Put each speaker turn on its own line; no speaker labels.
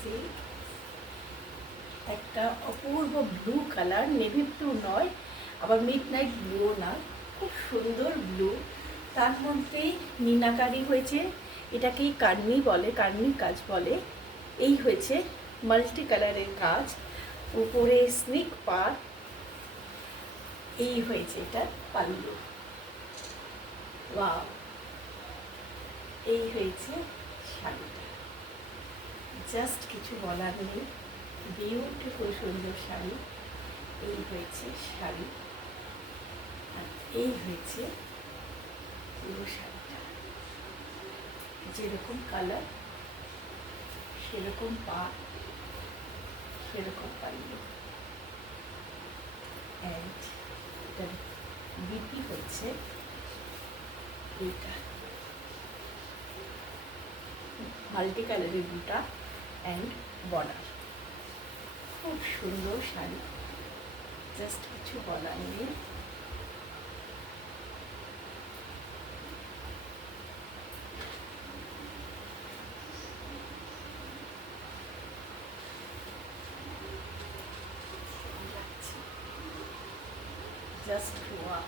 Silk একটা অপূর্ব blue colour navy blue নয়, আবার মিড নাইট ব্লুও না, খুব সুন্দর ব্লু তার মধ্যে মিনাকারি হয়েছে, এটাকেই কার্নি বলে কার্নি কাজ বলে। এই হয়েছে মাল্টি কালারের কাজ। উপরে স্নিক পার এই হয়েছে এটা পাল্লু। ওয়াও এই হয়েছে শাড়িটা জাস্ট কিছু বলার নেই। বিউটিফুল সুন্দর শাড়ি। এই হয়েছে শাড়ি। আর এই হয়েছে পুরো শাড়িটা। যেরকম কালার সেরকম পা, সেরকম অ্যান্ড এটার বিপি হচ্ছে এইটা। মাল্টি কালারের দুটা অ্যান্ড বর্ডার খুব সুন্দর শাড়ি। জাস্ট কিছু বলার নেই। জাস্ট ওয়া